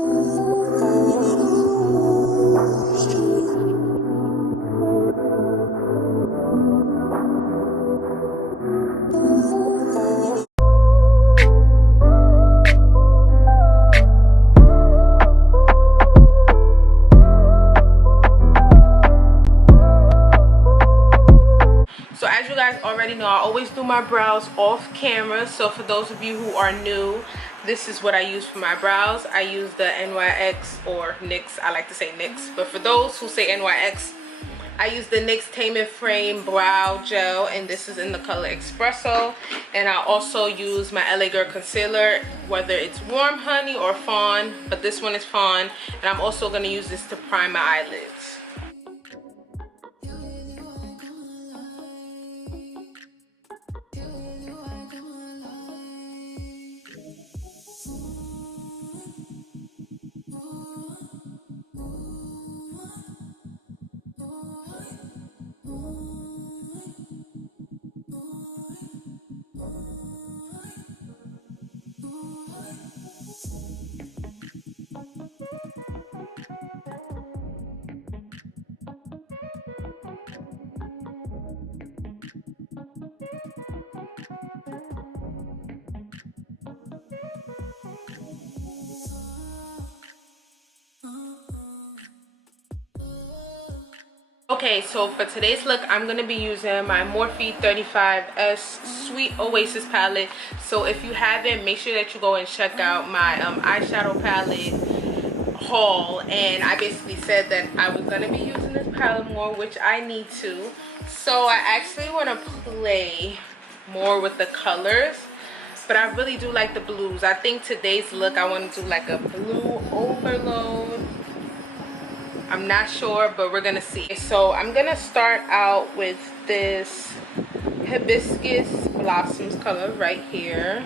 So as you guys already know, I always do my brows off camera. So for those of you who are new, this is what I use for my brows. I use the NYX or NYX. I like to say NYX, but for those who say NYX, I use the NYX TAME Frame Brow Gel, and this is in the color Espresso. And I also use my LA Girl Concealer, whether it's Warm Honey or Fawn, but this one is Fawn. And I'm also going to use this to prime my eyelids. Okay, so for today's look, I'm going to be using my Morphe 35S Sweet Oasis palette. So if you haven't, make sure that you go and check out my eyeshadow palette haul. And I basically said that I was going to be using this palette more, which I need to. So I actually want to play more with the colors, but I really do like the blues. I think today's look, I want to do like a blue overload. I'm not sure, but we're gonna see. So I'm gonna start out with this Hibiscus Blossoms color right here,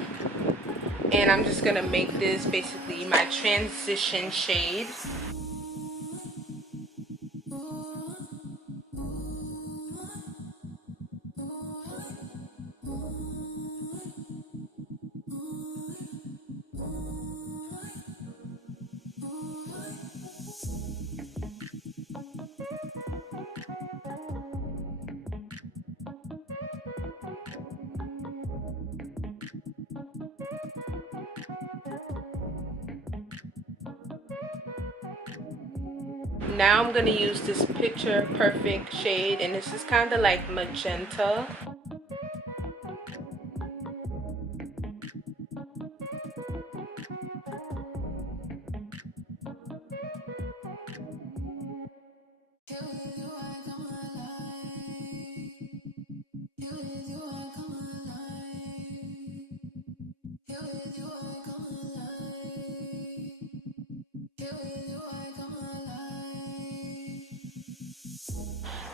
and I'm just gonna make this basically my transition shade. Now I'm going to use this Picture Perfect shade, and this is kind of like magenta.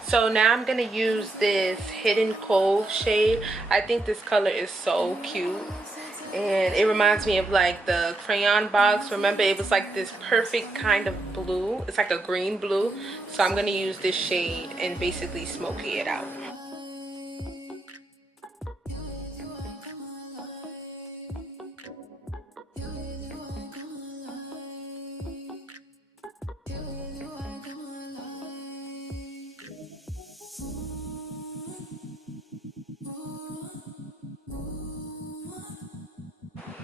So now I'm gonna use this Hidden Cove shade. I think this color is so cute, and it reminds me of like the crayon box. Remember, it was like this perfect kind of blue. It's like a green blue. So I'm gonna use this shade and basically smoky it out.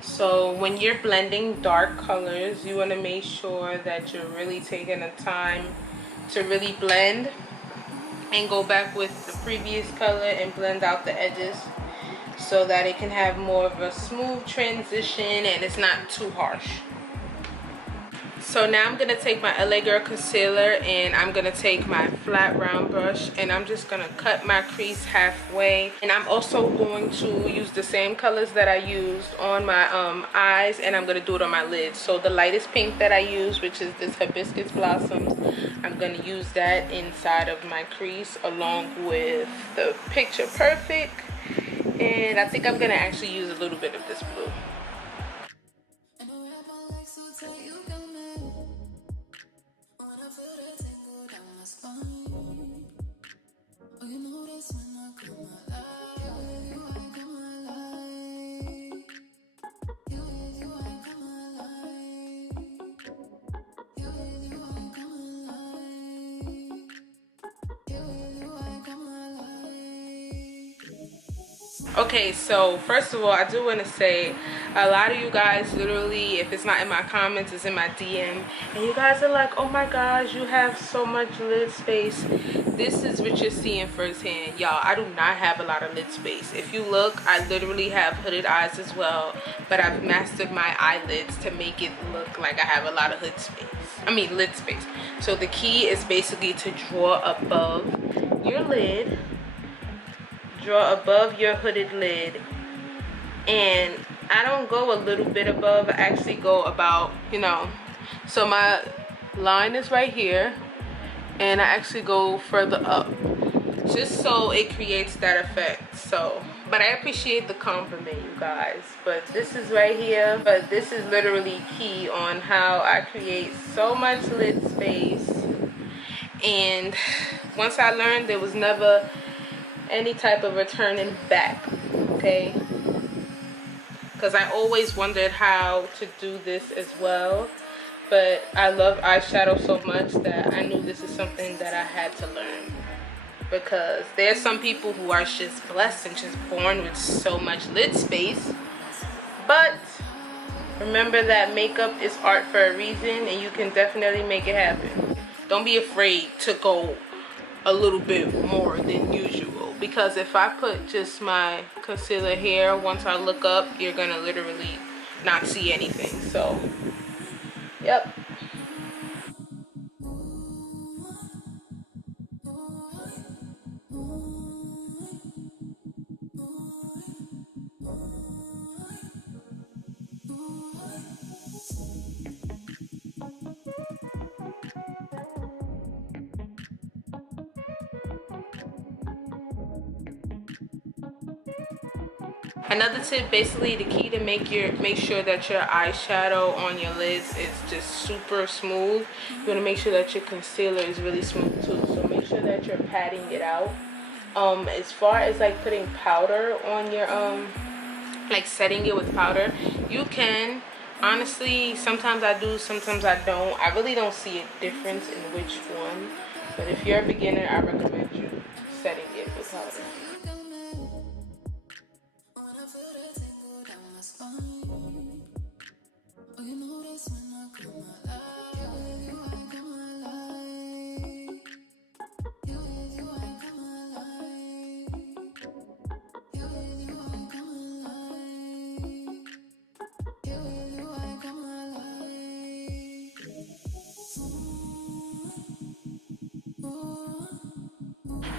So when you're blending dark colors, you want to make sure that you're really taking the time to really blend, and go back with the previous color and blend out the edges so that it can have more of a smooth transition and it's not too harsh. So now I'm going to take my LA Girl concealer, and I'm going to take my flat round brush, and I'm just going to cut my crease halfway. And I'm also going to use the same colors that I used on my eyes, and I'm going to do it on my lids. So the lightest pink that I use, which is this Hibiscus Blossoms, I'm going to use that inside of my crease along with the Picture Perfect. And I think I'm going to actually use a little bit of this blue. Okay, so first of all, I do want to say a lot of you guys literally, if it's not in my comments, it's in my DM, and you guys are like, oh my gosh, you have so much lid space. This is what you're seeing firsthand, y'all. I do not have a lot of lid space. If you look, I literally have hooded eyes as well, but I've mastered my eyelids to make it look like I have a lot of lid space. So the key is basically to draw above your lid. Draw above your hooded lid, and I don't go a little bit above, I actually go about, you know, so my line is right here, and I actually go further up just so it creates that effect. So, but I appreciate the compliment, you guys, but this is right here, but this is literally key on how I create so much lid space. And once I learned, there was never any type of returning back, okay? Because I always wondered how to do this as well, but I love eyeshadow so much that I knew this is something that I had to learn, because there's some people who are just blessed and just born with so much lid space. But remember that makeup is art for a reason, and you can definitely make it happen. Don't be afraid to go a little bit more than usual, because if I put just my concealer here, once I look up, you're gonna literally not see anything. So yep. Another tip, basically the key to make sure that your eyeshadow on your lids is just super smooth. You want to make sure that your concealer is really smooth too. So make sure that you're patting it out. As far as like putting powder on your like setting it with powder, you can. Honestly, sometimes I do, sometimes I don't. I really don't see a difference in which one. But if you're a beginner, I recommend you setting it with powder.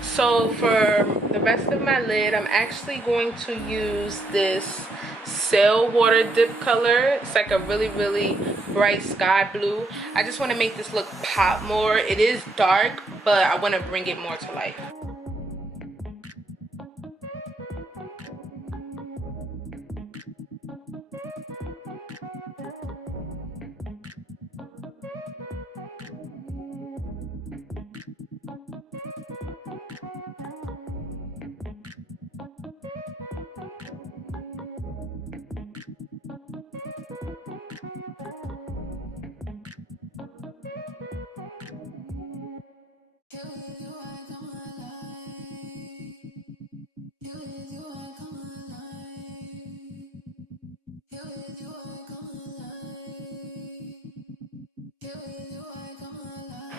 So for the rest of my lid, I'm actually going to use this Sail Water Dip color. It's like a really, really bright sky blue. I just want to make this look pop more. It is dark, but I want to bring it more to life.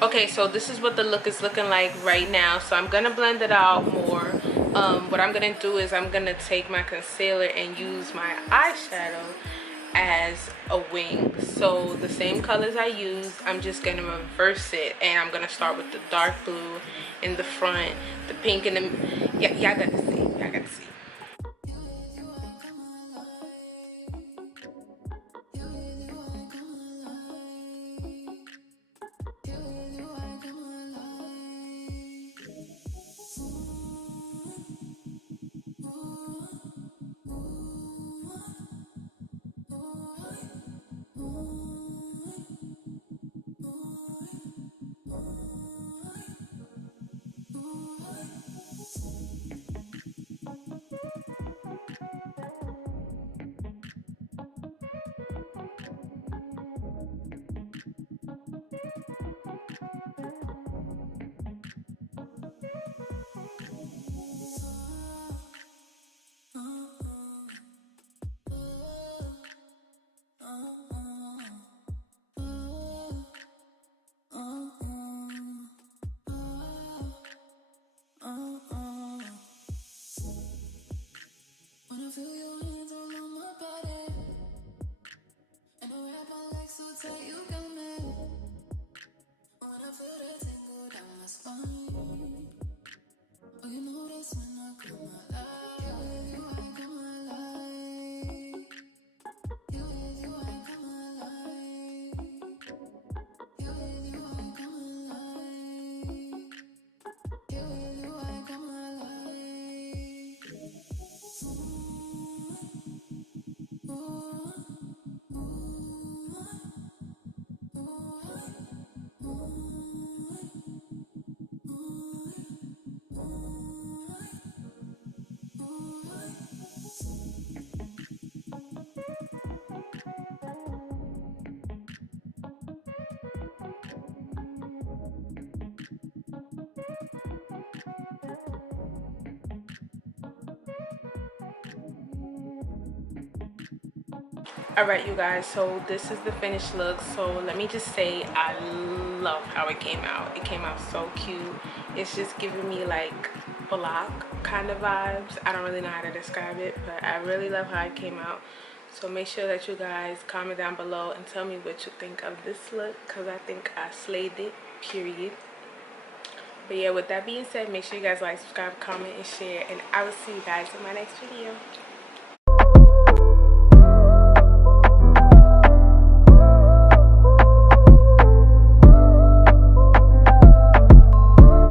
Okay, so this is what the look is looking like right now. So I'm gonna blend it out more. What I'm gonna do is I'm gonna take my concealer and use my eyeshadow as a wing. So the same colors I used, I'm just gonna reverse it, and I'm gonna start with the dark blue in the front, the pink in the, yeah, y'all gotta see, y'all gotta see. Alright, you guys, so this is the finished look. So let me just say, I love how it came out. It came out so cute. It's just giving me like block kind of vibes. I don't really know how to describe it, but I really love how it came out. So make sure that you guys comment down below and tell me what you think of this look, because I think I slayed it, period. But yeah, with that being said, make sure you guys like, subscribe, comment, and share, and I will see you guys in my next video.